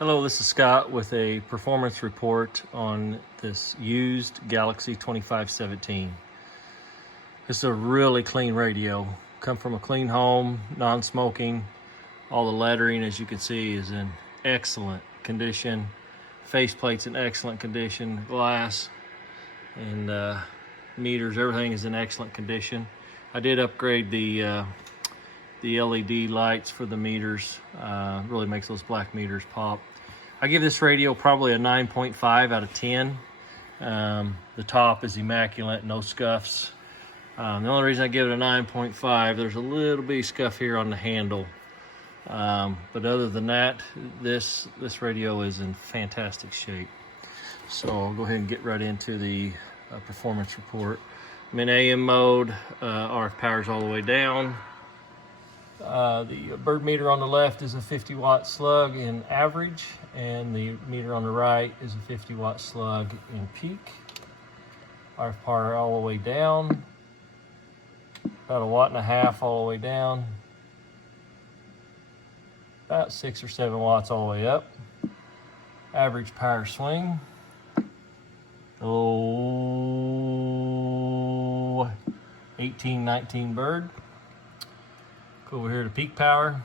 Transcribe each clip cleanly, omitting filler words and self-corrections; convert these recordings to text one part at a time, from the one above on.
Hello, this is Scott with a performance report on this used Galaxy 2517. It's a really clean radio. Come from a clean home, non-smoking. All the lettering, as you can see, is in excellent condition. Faceplate's in excellent condition. Glass and meters, everything is in excellent condition. I did upgrade the LED lights for the meters. Really makes those black meters pop. I give this radio probably a 9.5 out of 10. The top is immaculate, no scuffs. The only reason I give it a 9.5, there's a little bitty scuff here on the handle. But other than that, this radio is in fantastic shape. So I'll go ahead and get right into the performance report. I'm in AM mode, RF power's all the way down. The bird meter on the left is a 50-watt slug in average, and the meter on the right is a 50-watt slug in peak. RF power all the way down, about 1.5 watts all the way down, about 6 or 7 watts all the way up. Average power swing, 18, 19 bird. Go over here to peak power.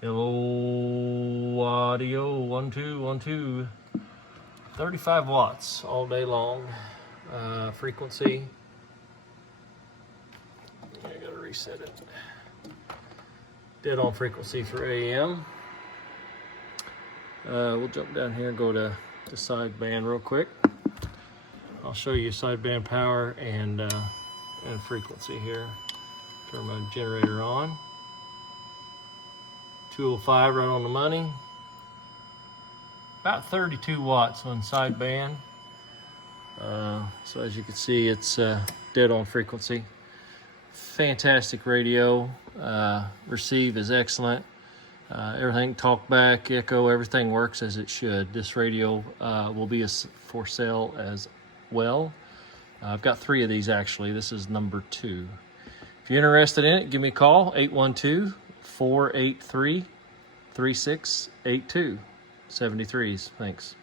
Hello, audio, 1, 2, 1, 2. 35 watts all day long. Frequency. I gotta reset it. Dead on frequency for AM. We'll jump down here and go to sideband real quick. I'll show you sideband power and frequency here. Turn my generator on. 205 right on the money. About 32 watts on sideband. So as you can see, it's dead on frequency. Fantastic radio. Receive is excellent. Everything, talk back, echo, everything works as it should. This radio will be for sale as well. I've got 3 of these actually. This is number 2. If you're interested in it, give me a call, 812-483-3682. 73s. Thanks.